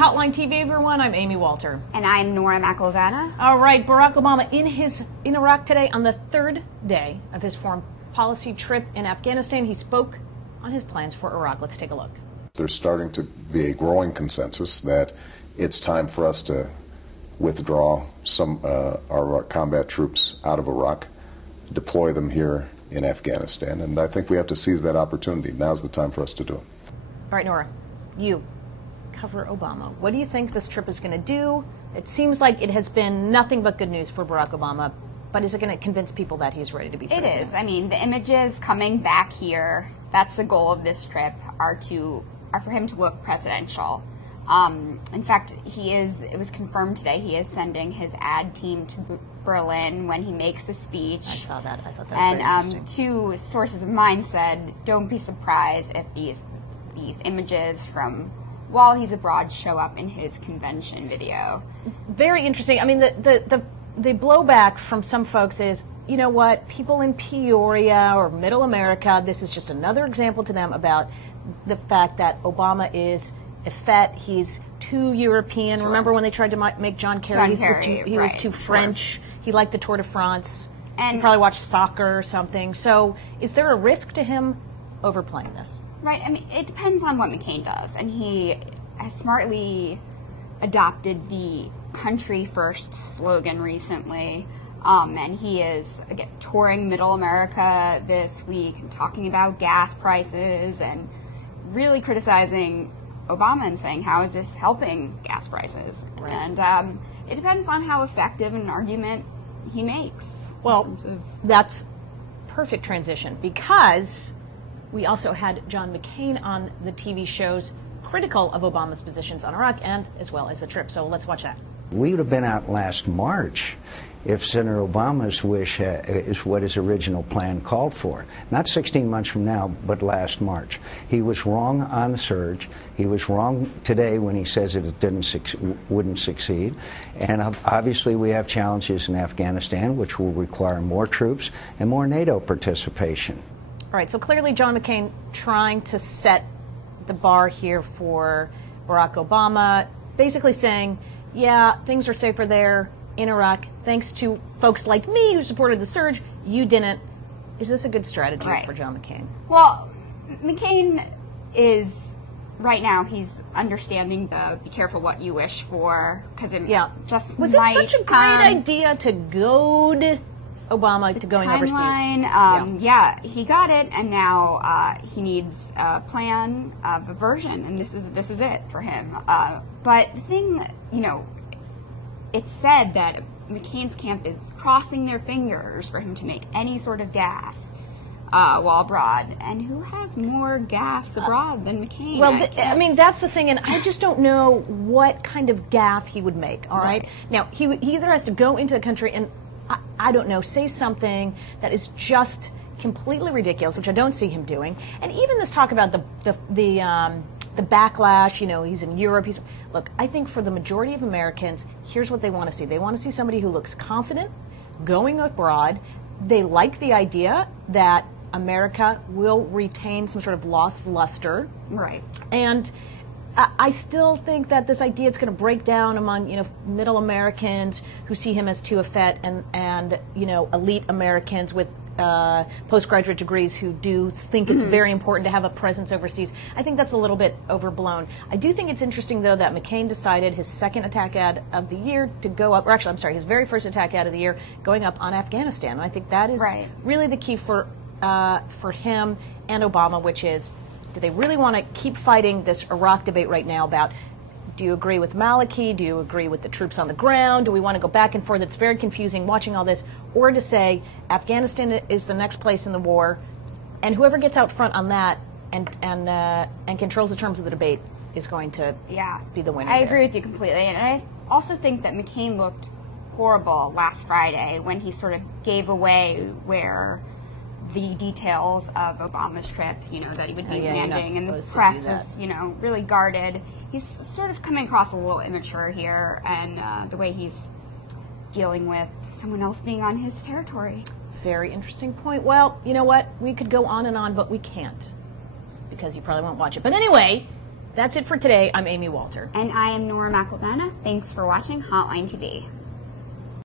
Hotline TV, everyone. I'm Amy Walter. And I'm Nora McElvana. All right, Barack Obama in Iraq today on the third day of his foreign policy trip in Afghanistan. He spoke on his plans for Iraq. Let's take a look. There's starting to be a growing consensus that it's time for us to withdraw some our combat troops out of Iraq, deploy them here in Afghanistan, and I think we have to seize that opportunity. Now's the time for us to do it. All right, Nora, you cover Obama. What do you think this trip is going to do? It seems like it has been nothing but good news for Barack Obama, but is it going to convince people that he's ready to be president? It is. I mean, the images coming back here, that's the goal of this trip, are for him to look presidential. In fact, it was confirmed today, he is sending his ad team to Berlin when he makes a speech. I saw that. I thought that was very interesting. Two sources of mine said, don't be surprised if these images from while he's abroad show up in his convention video. Very interesting. I mean, the blowback from some folks is, you know what, people in Peoria or Middle America, this is just another example to them about the fact that Obama is effete, he's too European. Sure. Remember when they tried to make John Kerry? He was too French. Sure. He liked the Tour de France. And he probably watched soccer or something. So is there a risk to him overplaying this? Right. I mean, it depends on what McCain does. And he has smartly adopted the country first slogan recently. And he is, again, touring Middle America this week and talking about gas prices and really criticizing Obama and saying, how is this helping gas prices? Right. And it depends on how effective an argument he makes. Well, that's perfect transition, because we also had John McCain on the TV shows critical of Obama's positions on Iraq and as well as the trip. So let's watch that. We would have been out last March if Senator Obama's wish is what his original plan called for. Not 16 months from now, but last March. He was wrong on the surge. He was wrong today when he says that it wouldn't succeed. And obviously we have challenges in Afghanistan, which will require more troops and more NATO participation. All right, so clearly John McCain trying to set the bar here for Barack Obama, basically saying, yeah, things are safer there in Iraq, thanks to folks like me who supported the surge. You didn't. Is this a good strategy for John McCain? Well, McCain is, right now, he's understanding the be careful what you wish for, because it just was it such a great idea to goad Obama to going overseas? Yeah, he got it, and now he needs a plan of a version, and this is it for him. But the thing, you know, it's said that McCain's camp is crossing their fingers for him to make any sort of gaffe while abroad. And who has more gaffes abroad than McCain? Well, I mean, that's the thing, and I just don't know what kind of gaffe he would make, all right? Now, he either has to go into the country and, I don't know, say something that is just completely ridiculous, which I don't see him doing. And even this talk about the backlash, you know, he's in Europe. Look, I think for the majority of Americans, here's what they want to see. They want to see somebody who looks confident going abroad. They like the idea that America will retain some sort of lost luster. Right. And I still think that this idea is going to break down among, you know, middle Americans who see him as too effete and you know, elite Americans with postgraduate degrees who do think it's very important to have a presence overseas. I think that's a little bit overblown. I do think it's interesting, though, that McCain decided his second attack ad of the year to go up, or actually, I'm sorry, his very first attack ad of the year going up on Afghanistan. And I think that is really the key for him and Obama, which is, do they really want to keep fighting this Iraq debate right now about, do you agree with Maliki? Do you agree with the troops on the ground? Do we want to go back and forth? It's very confusing watching all this. Or to say Afghanistan is the next place in the war, and whoever gets out front on that and controls the terms of the debate is going to be the winner. I agree with you completely. And I also think that McCain looked horrible last Friday when he sort of gave away where the details of Obama's trip, you know, that he would be landing, and the press was, you know, really guarded. He's sort of coming across a little immature here, and the way he's dealing with someone else being on his territory. Very interesting point. Well, you know what? We could go on and on, but we can't, because you probably won't watch it. But anyway, That's it for today. I'm Amy Walter. And I am Nora McElvenna. Thanks for watching Hotline TV.